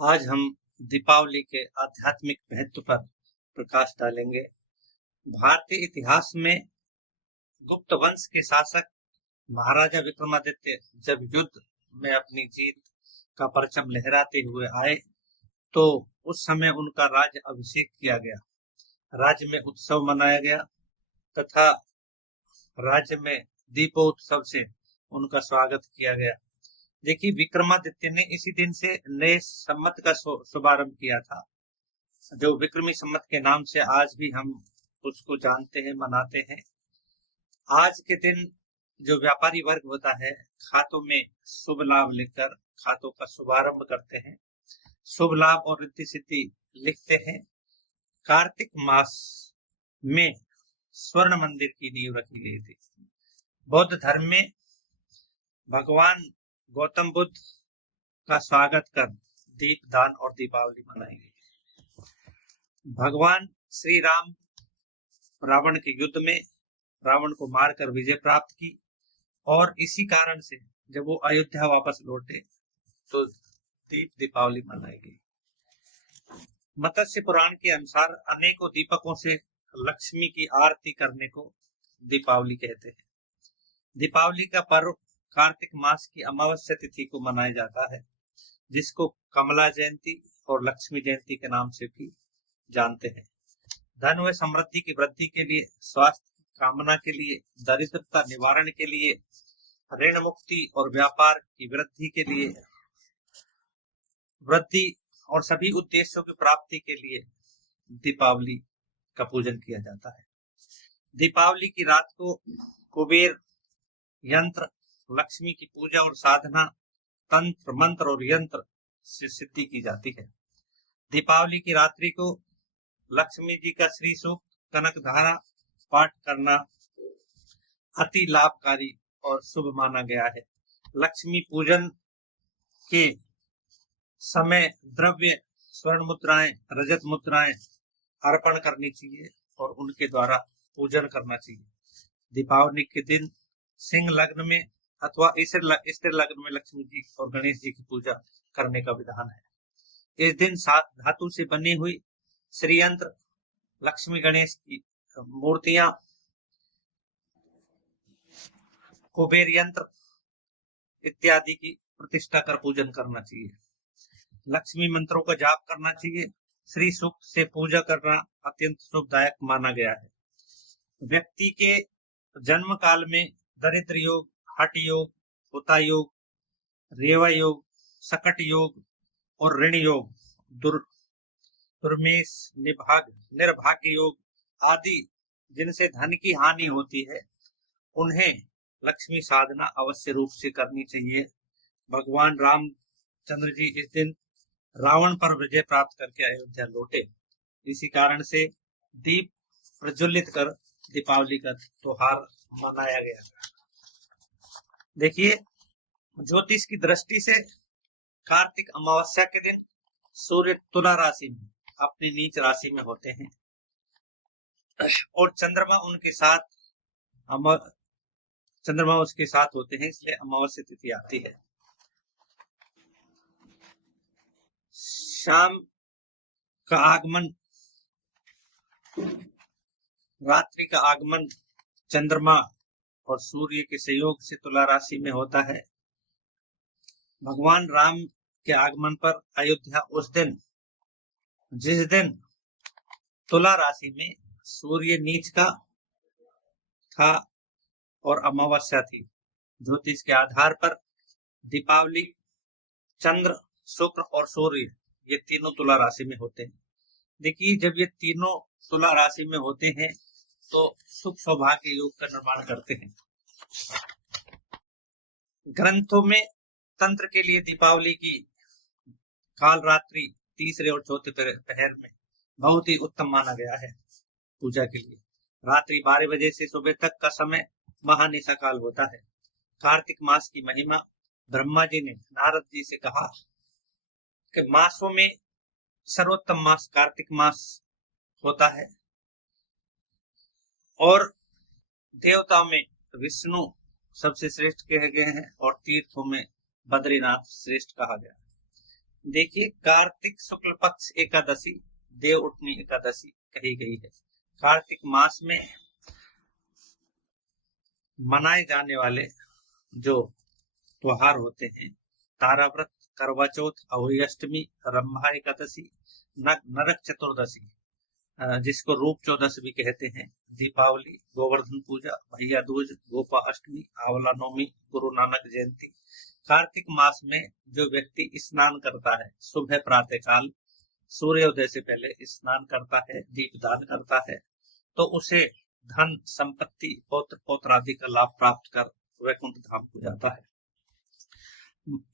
आज हम दीपावली के आध्यात्मिक महत्व पर प्रकाश डालेंगे। भारतीय इतिहास में गुप्त वंश के शासक महाराजा विक्रमादित्य जब युद्ध में अपनी जीत का परचम लहराते हुए आए, तो उस समय उनका राज्य अभिषेक किया गया। राज्य में उत्सव मनाया गया तथा राज्य में दीपोत्सव से उनका स्वागत किया गया। देखिए, विक्रमादित्य ने इसी दिन से नए संवत का शुभारंभ किया था, जो विक्रमी संवत के नाम से आज भी हम उसको जानते हैं, मनाते हैं। आज के दिन जो व्यापारी वर्ग होता है, खातों में शुभ लाभ लिखकर खातों का शुभारंभ करते हैं, शुभ लाभ और रिद्धि सिद्धि लिखते हैं। कार्तिक मास में स्वर्ण मंदिर की नींव रखी गई थी। बौद्ध धर्म में भगवान गौतम बुद्ध का स्वागत कर दीप दान और दीपावली मनाई गई। भगवान श्री राम रावण के युद्ध में रावण को मारकर विजय प्राप्त की, और इसी कारण से जब वो अयोध्या वापस लौटे तो दीपावली मनाई गई। मत्स्य पुराण के अनुसार अनेकों दीपकों से लक्ष्मी की आरती करने को दीपावली कहते हैं। दीपावली का पर्व कार्तिक मास की अमावस्या तिथि को मनाया जाता है, जिसको कमला जयंती और लक्ष्मी जयंती के नाम से भी जानते हैं। धन व समृद्धि की वृद्धि के लिए, स्वास्थ्य की कामना के लिए, दरिद्रता निवारण के लिए, ऋण मुक्ति और व्यापार की वृद्धि के लिए, वृद्धि और सभी उद्देश्यों की प्राप्ति के लिए दीपावली का पूजन किया जाता है। दीपावली की रात को कुबेर यंत्र, लक्ष्मी की पूजा और साधना, तंत्र मंत्र और यंत्र से सिद्धि की जाती है। दीपावली की रात्रि को लक्ष्मी जी का श्री सूक्त, कनक धारा पाठ करना अति लाभकारी और शुभ माना गया है। लक्ष्मी पूजन के समय द्रव्य, स्वर्ण मुद्राएं, रजत मुद्राएं अर्पण करनी चाहिए और उनके द्वारा पूजन करना चाहिए। दीपावली के दिन सिंह लग्न में अथवा स्त्री लग्न में लक्ष्मी जी और गणेश जी की पूजा करने का विधान है। इस दिन 7 धातु से बनी हुई श्री यंत्र, लक्ष्मी गणेश की मूर्तियां, कुबेर यंत्र इत्यादि की प्रतिष्ठा कर पूजन करना चाहिए। लक्ष्मी मंत्रों का जाप करना चाहिए। श्री सूक्त से पूजा करना अत्यंत शुभदायक माना गया है। व्यक्ति के जन्म काल में दरिद्र योग, हठ योग, हुता योग, रेवा योग, सकट योग और ऋण योग, दुर्मेश, निर्भाग्य योग आदि जिनसे धन की हानि होती है, उन्हें लक्ष्मी साधना अवश्य रूप से करनी चाहिए। भगवान रामचंद्र जी इस दिन रावण पर विजय प्राप्त करके अयोध्या लौटे। इसी कारण से दीप प्रज्वलित कर दीपावली का त्योहार मनाया गया। देखिए, ज्योतिष की दृष्टि से कार्तिक अमावस्या के दिन सूर्य तुला राशि में अपनी नीच राशि में होते हैं और चंद्रमा उसके साथ होते हैं, इसलिए अमावस्या तिथि आती है। शाम का आगमन, रात्रि का आगमन चंद्रमा और सूर्य के संयोग से तुला राशि में होता है। भगवान राम के आगमन पर अयोध्या उस दिन, जिस दिन तुला राशि में सूर्य नीच का था और अमावस्या थी, ज्योतिष के आधार पर दीपावली चंद्र, शुक्र और सूर्य ये तीनों तुला राशि में होते हैं। देखिए, जब ये तीनों तुला राशि में होते हैं तो सुख सौभाग्य योग का निर्माण करते हैं। ग्रंथों में तंत्र के लिए दीपावली की काल रात्रि तीसरे और चौथे पहर में बहुत ही उत्तम माना गया है पूजा के लिए। रात्रि 12 बजे से सुबह तक का समय महानिशा काल होता है। कार्तिक मास की महिमा, ब्रह्मा जी ने नारद जी से कहा कि मासों में सर्वोत्तम मास कार्तिक मास होता है और देवताओं में विष्णु सबसे श्रेष्ठ कहे गए हैं और तीर्थों में बद्रीनाथ श्रेष्ठ कहा गया। देखिए, कार्तिक शुक्ल पक्ष एकादशी देव उठनी एकादशी कही गई है। कार्तिक मास में मनाए जाने वाले जो त्योहार होते हैं, तारा व्रत, करवा चौथ, अहोई अष्टमी, रंभा एकादशी, नरक चतुर्दशी, जिसको रूप चौदस भी कहते हैं, दीपावली, गोवर्धन पूजा, भैया दूज, गोपा अष्टमी, आंवला नवमी, गुरु नानक जयंती। कार्तिक मास में जो व्यक्ति स्नान करता है, सुबह प्रातः काल सूर्योदय से पहले स्नान करता है, दीपदान करता है, तो उसे धन संपत्ति पौत्र पौत्र आदि का लाभ प्राप्त कर वैकुंठ धाम को जाता है।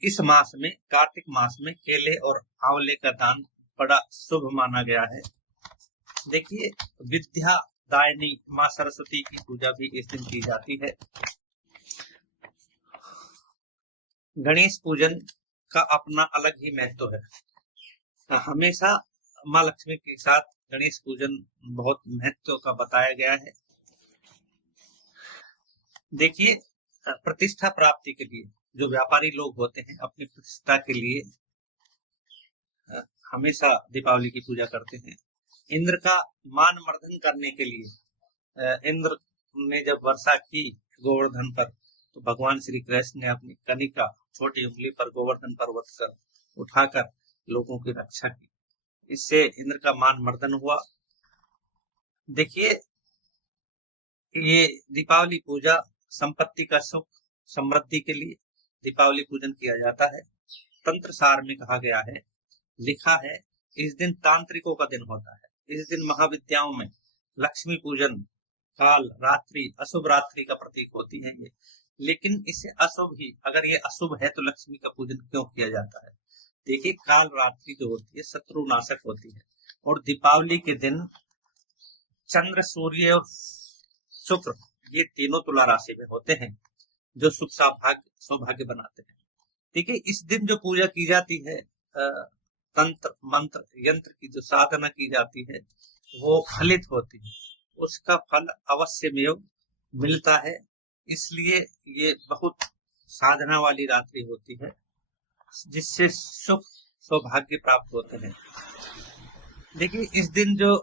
इस मास में, कार्तिक मास में केले और आंवले का दान बड़ा शुभ माना गया है। देखिए, विद्या दायनी माँ सरस्वती की पूजा भी इस दिन की जाती है। गणेश पूजन का अपना अलग ही महत्व है। हमेशा माँ लक्ष्मी के साथ गणेश पूजन बहुत महत्व का बताया गया है। देखिए, प्रतिष्ठा प्राप्ति के लिए जो व्यापारी लोग होते हैं, अपनी प्रतिष्ठा के लिए हमेशा दीपावली की पूजा करते हैं। इंद्र का मान मर्दन करने के लिए इंद्र ने जब वर्षा की गोवर्धन पर, तो भगवान श्री कृष्ण ने अपनी कनिका छोटी उंगली पर गोवर्धन पर्वत कर उठाकर लोगों की रक्षा की। इससे इंद्र का मान मर्दन हुआ। देखिए, ये दीपावली पूजा संपत्ति का सुख समृद्धि के लिए दीपावली पूजन किया जाता है। तंत्र सार में कहा गया है, लिखा है, इस दिन तांत्रिकों का दिन होता है। इस दिन महाविद्याओं में लक्ष्मी पूजन, काल रात्रि, अशुभ रात्रि का प्रतीक होती है ये। लेकिन इसे अशुभ ही, अगर ये अशुभ है तो लक्ष्मी का पूजन क्यों किया जाता है? देखिए, काल रात्रि जो होती है शत्रु नाशक होती है, और दीपावली के दिन चंद्र, सूर्य और शुक्र ये तीनों तुला राशि में होते हैं, जो सुख सौभाग्य बनाते हैं। देखिए, इस दिन जो पूजा की जाती है, तंत्र मंत्र यंत्र की जो साधना की जाती है, वो फलित होती है, उसका फल अवश्य में मिलता है। इसलिए ये बहुत साधना वाली रात्रि होती है, जिससे सुख सौभाग्य प्राप्त होते हैं। देखिए, इस दिन जो